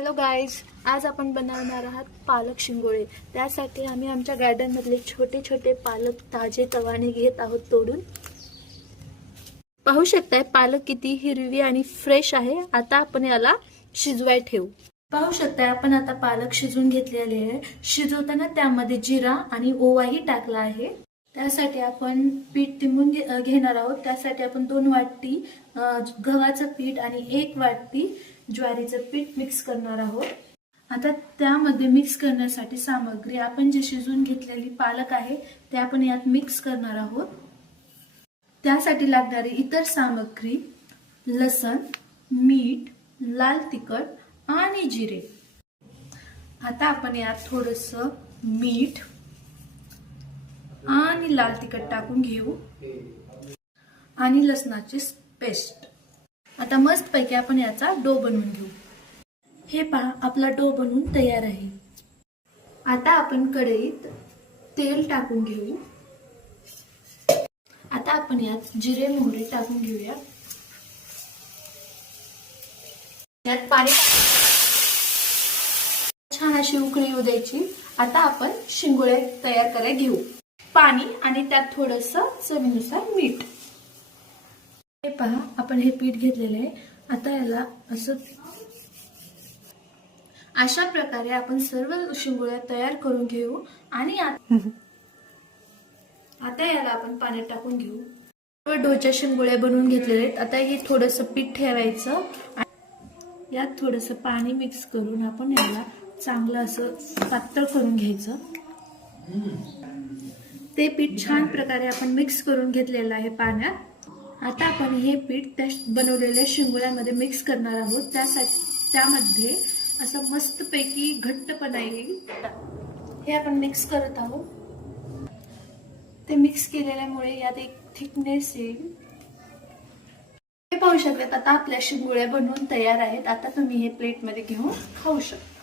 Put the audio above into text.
Hello guys, आज आपण बनवणार आहात पालक शिंगोळे। त्यासाठी आम्ही आमच्या गार्डन मधले छोटे छोटे पालक ताजे तवाने घेत आहोत तोडून। पाहू शकताय पालक किती हिरवी आणि फ्रेश आहे। आता आपण याला शिजवाय ठेवू। पाहू शकताय आपण आता पालक शिजवून घेतलेले आहे। शिजवताना त्यामध्ये जिरा आणि ओवाही टाकला आहे। त्यासाठी आपण पीठ तिंबून घेणार आहोत। त्यासाठी आपण 2 वाटी गव्हाचं पीठ आणि 1 वाटी ज्वारीचं पीठ मिक्स करणार आहोत। आता त्यामध्ये मिक्स करण्यासाठी सामग्री आपण जे शिजवून घेतलेली पालक आहे ते आपण यात मिक्स करणार आहोत। त्यासाठी लागणारी इतर सामग्री लसण, मीठ, लाल तिखट आणि जिरे। आता आपण यात थोडंसं मीठ आणि लाल तिखट टाकून घेऊ आणि लसणाची पेस्ट। आता मस्तपैकी आपण याचा डो बनवून घेऊ। हे पहा, आपला डो बनवून तयार आहे। आता आपण कढईत तेल टाकून घेऊ। आता आपण यात जिरे मोहरी टाकून घेऊया। यात पाणी छान अशी उकळी येऊ द्यायची। आता आपण शिंगोळे तयार करायला घेऊ। पाणी आणि त्यात थोडंसं चवीनुसार मीठ। हे पहा, आपण हे पीठ घेतलेले आहे। आता याला असं अशा प्रकारे आपण सर्व शिंगोळ्या तयार करून घेऊ आणि आता याला आपण पाण्यात टाकून घेऊ। सर्व डोच्या शिंगोळ्या बनवून घेतलेले आहेत। आता हे थोडंसं पीठ ठेवायचं, यात थोडंसं पाणी मिक्स करून आपण याला चांगलं असं पातळ करून घ्यायचं। ते पीठ छान प्रकारे आपण मिक्स करून घेतलेलं आहे पाण्यात। आता आपण हे पीठ त्या बनवलेल्या शिंगोळ्यामध्ये मिक्स करणार आहोत। त्यामध्ये असं मस्तपैकी घट्टपणा येईल। हे आपण मिक्स करत आहोत। ते मिक्स केलेल्यामुळे यात एक थिकनेस येईल। हे पाहू शकता, आता आपल्या शिंगोळ्या बनवून तयार आहेत। आता तुम्ही हे प्लेटमध्ये घेऊन खाऊ शकता।